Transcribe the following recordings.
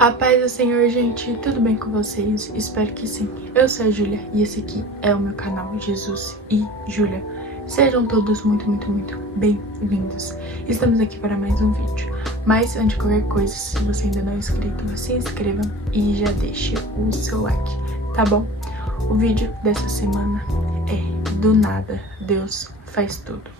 A paz do Senhor, gente, tudo bem com vocês? Espero que sim. Eu sou a Júlia e esse aqui é o meu canal Jesus e Júlia. Sejam todos muito bem-vindos. Estamos aqui para mais um vídeo. Mas antes de qualquer coisa, se você ainda não é inscrito, se inscreva e já deixe o seu like, tá bom? O vídeo dessa semana é Do Nada, Deus Faz Tudo.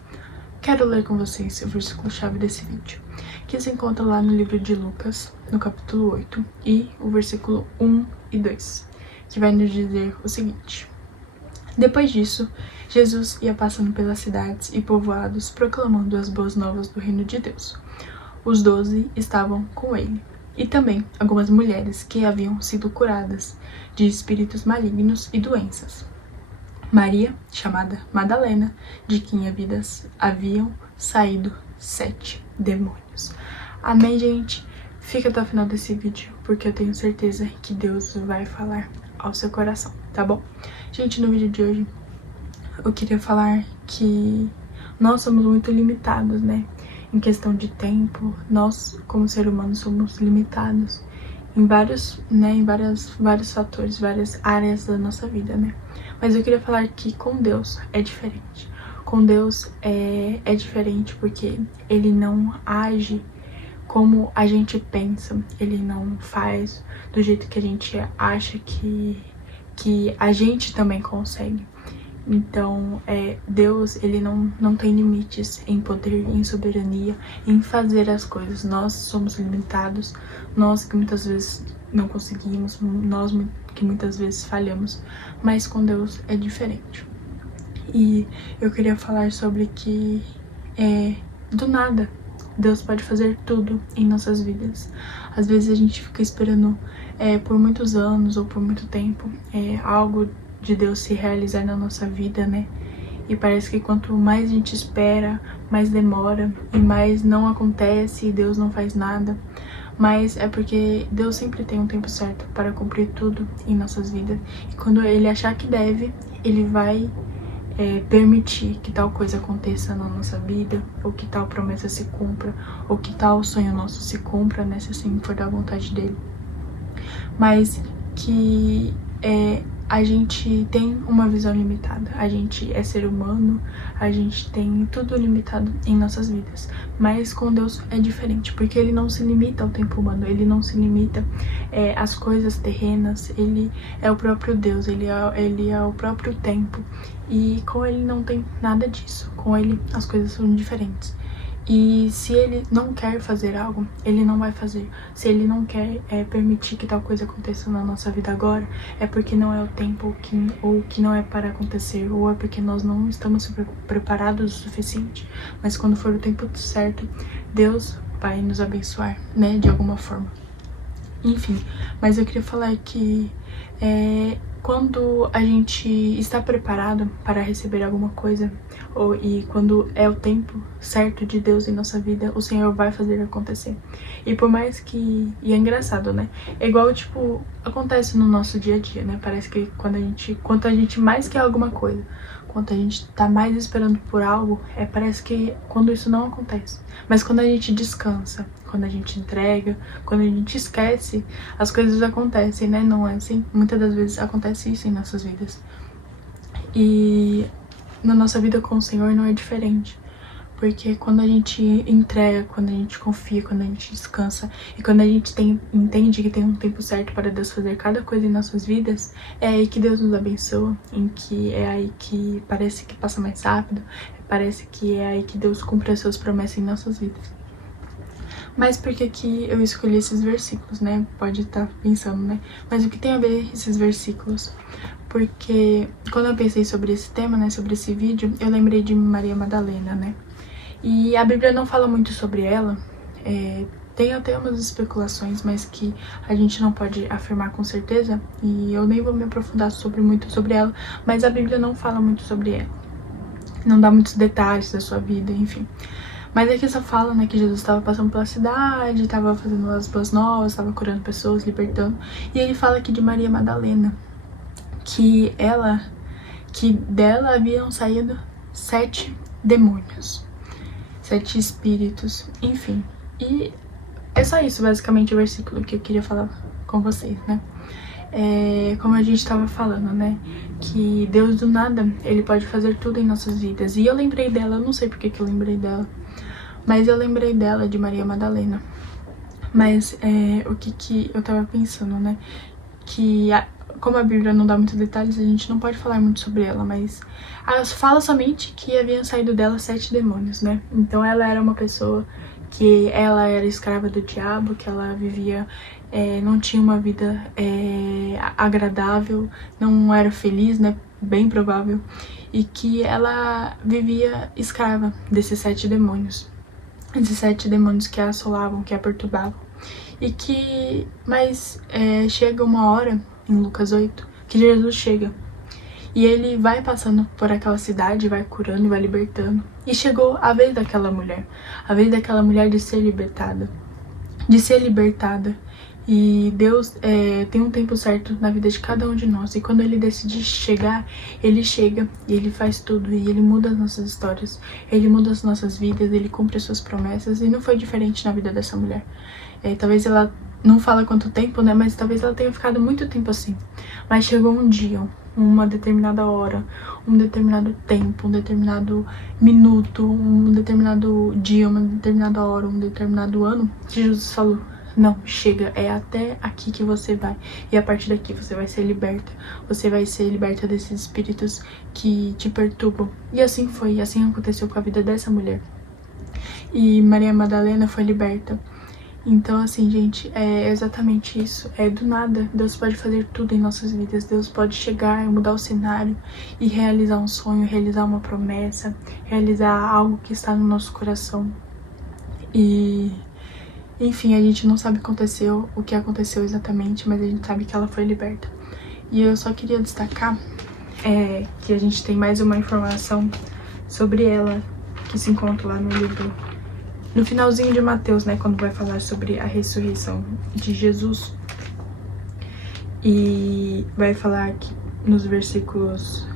Quero ler com vocês o versículo-chave desse vídeo, que se encontra lá no livro de Lucas, no capítulo 8, e o versículo 1 e 2, que vai nos dizer o seguinte: Depois disso, Jesus ia passando pelas cidades e povoados, proclamando as boas novas do reino de Deus. Os 12 estavam com ele, e também algumas mulheres que haviam sido curadas de espíritos malignos e doenças. Maria, chamada Madalena, de quem haviam saído 7 demônios. Amém, gente? Fica até o final desse vídeo, porque eu tenho certeza que Deus vai falar ao seu coração, tá bom? Gente, no vídeo de hoje, eu queria falar que nós somos muito limitados, né? Em questão de tempo, nós, como ser humano, somos limitados em vários fatores, várias áreas da nossa vida, né? Mas eu queria falar que com Deus é diferente. Com Deus é diferente porque Ele não age como a gente pensa. Ele não faz do jeito que a gente acha que a gente também consegue. Então, Deus, ele não tem limites em poder, em soberania, em fazer as coisas. Nós somos limitados, nós que muitas vezes não conseguimos, nós que muitas vezes falhamos, mas com Deus é diferente. E eu queria falar sobre que do nada Deus pode fazer tudo em nossas vidas. Às vezes a gente fica esperando por muitos anos ou por muito tempo algo de Deus se realizar na nossa vida, né? E parece que quanto mais a gente espera, mais demora e mais não acontece e Deus não faz nada. Mas é porque Deus sempre tem um tempo certo para cumprir tudo em nossas vidas. E quando Ele achar que deve, Ele vai permitir que tal coisa aconteça na nossa vida, ou que tal promessa se cumpra, ou que tal sonho nosso se cumpra, né? Se assim for da vontade dEle. Mas que a gente tem uma visão limitada, a gente é ser humano, a gente tem tudo limitado em nossas vidas, mas com Deus é diferente, porque Ele não se limita ao tempo humano, Ele não se limita às coisas terrenas, Ele é o próprio Deus, Ele é o próprio tempo, e com Ele não tem nada disso, com Ele as coisas são diferentes. E se Ele não quer fazer algo, Ele não vai fazer. Se Ele não quer permitir que tal coisa aconteça na nossa vida agora, é porque não é o tempo ou que não é para acontecer, ou é porque nós não estamos preparados o suficiente. Mas quando for o tempo certo, Deus vai nos abençoar, né, de alguma forma. Enfim, mas eu queria falar que quando a gente está preparado para receber alguma coisa, e quando é o tempo certo de Deus em nossa vida, o Senhor vai fazer acontecer. E por mais que... E é engraçado, né? É igual, tipo, acontece no nosso dia a dia, né? Parece que quanto a gente mais quer alguma coisa, quanto a gente tá mais esperando por algo, parece que quando isso não acontece. Mas quando a gente descansa, quando a gente entrega, quando a gente esquece, as coisas acontecem, né? Não é assim? Muitas das vezes acontece isso em nossas vidas. E na nossa vida com o Senhor não é diferente. Porque quando a gente entrega, quando a gente confia, quando a gente descansa e quando a gente entende que tem um tempo certo para Deus fazer cada coisa em nossas vidas, é aí que Deus nos abençoa, é aí que parece que passa mais rápido, parece que é aí que Deus cumpre as suas promessas em nossas vidas. Mas por que eu escolhi esses versículos, né? Pode estar pensando, né? Mas o que tem a ver esses versículos? Porque quando eu pensei sobre esse tema, né? Sobre esse vídeo, eu lembrei de Maria Madalena, né? E a Bíblia não fala muito sobre ela, tem até umas especulações, mas que a gente não pode afirmar com certeza, e eu nem vou me aprofundar muito sobre ela, mas a Bíblia não fala muito sobre ela, não dá muitos detalhes da sua vida, enfim. Mas aqui só fala, né, que Jesus estava passando pela cidade, estava fazendo as boas novas, estava curando pessoas, libertando, e ele fala aqui de Maria Madalena, que dela haviam saído 7 demônios. 7 espíritos, enfim. E é só isso, basicamente, o versículo que eu queria falar com vocês, né? Como a gente tava falando, né? Que Deus do nada, Ele pode fazer tudo em nossas vidas. E eu lembrei dela, eu não sei porque que eu lembrei dela, mas eu lembrei dela, de Maria Madalena. Mas o que eu tava pensando, né? Que como a Bíblia não dá muitos detalhes, a gente não pode falar muito sobre ela, mas fala somente que haviam saído dela 7 demônios, né? Então ela era uma pessoa que ela era escrava do diabo, que ela vivia, não tinha uma vida agradável, não era feliz, né? Bem provável, e que ela vivia escrava desses 7 demônios. Esses 7 demônios que a assolavam, que a perturbavam. Mas chega uma hora, em Lucas 8, que Jesus chega. E ele vai passando por aquela cidade, vai curando e vai libertando. E chegou a vez daquela mulher. A vez daquela mulher de ser libertada. E Deus tem um tempo certo na vida de cada um de nós. E quando Ele decide chegar, Ele chega e Ele faz tudo. E Ele muda as nossas histórias, Ele muda as nossas vidas, Ele cumpre as suas promessas. E não foi diferente na vida dessa mulher. Talvez ela não fala quanto tempo, né? Mas talvez ela tenha ficado muito tempo assim. Mas chegou um dia, uma determinada hora, um determinado tempo, um determinado minuto, um determinado dia, uma determinada hora, um determinado ano, que Jesus falou: não, chega, é até aqui que você vai. E a partir daqui você vai ser liberta. Você vai ser liberta desses espíritos que te perturbam. E assim foi, e assim aconteceu com a vida dessa mulher. E Maria Madalena foi liberta. Então, assim, gente, é exatamente isso. Do nada, Deus pode fazer tudo em nossas vidas. Deus pode chegar e mudar o cenário e realizar um sonho, realizar uma promessa, realizar algo que está no nosso coração. E, enfim, a gente não sabe o que aconteceu exatamente, mas a gente sabe que ela foi liberta. E eu só queria destacar que a gente tem mais uma informação sobre ela, que se encontra lá no livro, no finalzinho de Mateus, né, quando vai falar sobre a ressurreição de Jesus. E vai falar que nos versículos,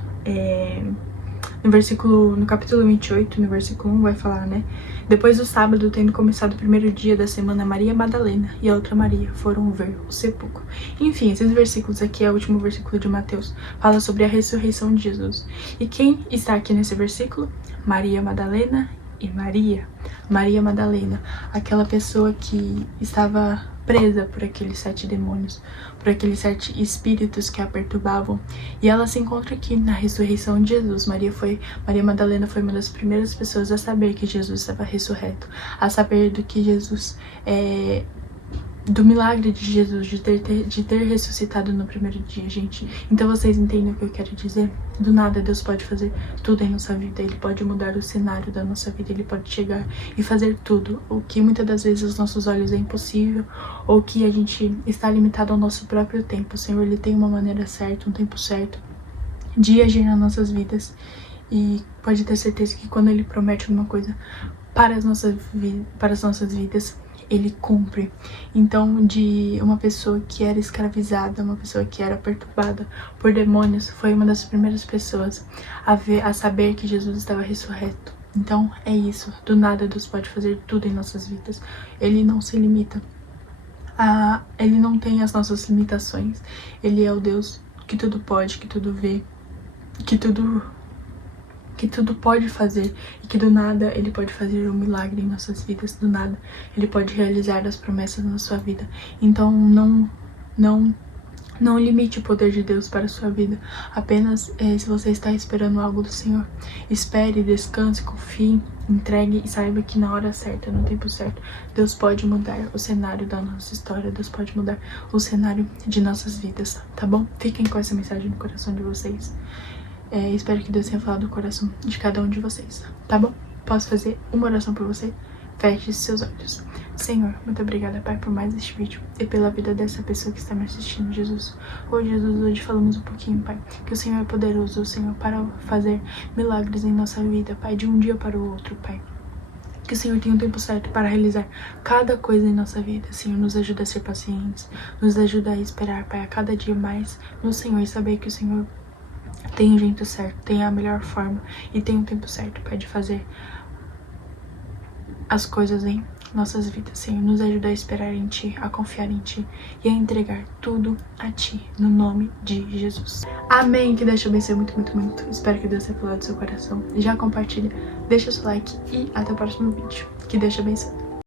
no capítulo 28, no versículo 1, vai falar, né? Depois do sábado, tendo começado o primeiro dia da semana, Maria Madalena e a outra Maria foram ver o sepulcro. Enfim, esses versículos aqui, é o último versículo de Mateus, fala sobre a ressurreição de Jesus. E quem está aqui nesse versículo? Maria Madalena e Maria Madalena, aquela pessoa que estava presa por aqueles 7 demônios, por aqueles 7 espíritos que a perturbavam. E ela se encontra aqui na ressurreição de Jesus. Maria Madalena foi uma das primeiras pessoas a saber que Jesus estava ressurreto, a saber do que Jesus do milagre de Jesus, de ter ressuscitado no primeiro dia, gente. Então vocês entendem o que eu quero dizer? Do nada Deus pode fazer tudo em nossa vida. Ele pode mudar o cenário da nossa vida. Ele pode chegar e fazer tudo. O que muitas das vezes aos nossos olhos é impossível, ou que a gente está limitado ao nosso próprio tempo. O Senhor, Ele tem uma maneira certa, um tempo certo de agir nas nossas vidas. E pode ter certeza que quando Ele promete alguma coisa para as nossas vidas, Ele cumpre. Então, de uma pessoa que era escravizada, uma pessoa que era perturbada por demônios, foi uma das primeiras pessoas a saber que Jesus estava ressurreto. Então, é isso. Do nada, Deus pode fazer tudo em nossas vidas. Ele não se limita. Ele não tem as nossas limitações. Ele é o Deus que tudo pode, que tudo vê, que tudo pode fazer, e que do nada Ele pode fazer um milagre em nossas vidas. Do nada Ele pode realizar as promessas na sua vida. Então não limite o poder de Deus para a sua vida. Apenas se você está esperando algo do Senhor, espere, descanse, confie, entregue e saiba que na hora certa, no tempo certo, Deus pode mudar o cenário da nossa história. Deus pode mudar o cenário de nossas vidas, tá bom? Fiquem com essa mensagem no coração de vocês. Espero que Deus tenha falado no coração de cada um de vocês, tá bom? Posso fazer uma oração por você? Feche seus olhos. Senhor, muito obrigada, Pai, por mais este vídeo e pela vida dessa pessoa que está me assistindo, Jesus. Hoje falamos um pouquinho, Pai, que o Senhor é poderoso, o Senhor, para fazer milagres em nossa vida, Pai, de um dia para o outro, Pai. Que o Senhor tenha um tempo certo para realizar cada coisa em nossa vida. Senhor, nos ajuda a ser pacientes, nos ajuda a esperar, Pai, a cada dia mais no Senhor, e saber que o Senhor tem o jeito certo, tem a melhor forma e tem o tempo certo, Pai, de fazer as coisas em nossas vidas, Senhor. Nos ajuda a esperar em Ti, a confiar em Ti e a entregar tudo a Ti, no nome de Jesus. Amém. Que Deus te abençoe muito, muito, muito. Espero que Deus tenha falado do seu coração. Já compartilha, deixa o seu like e até o próximo vídeo. Que Deus te abençoe.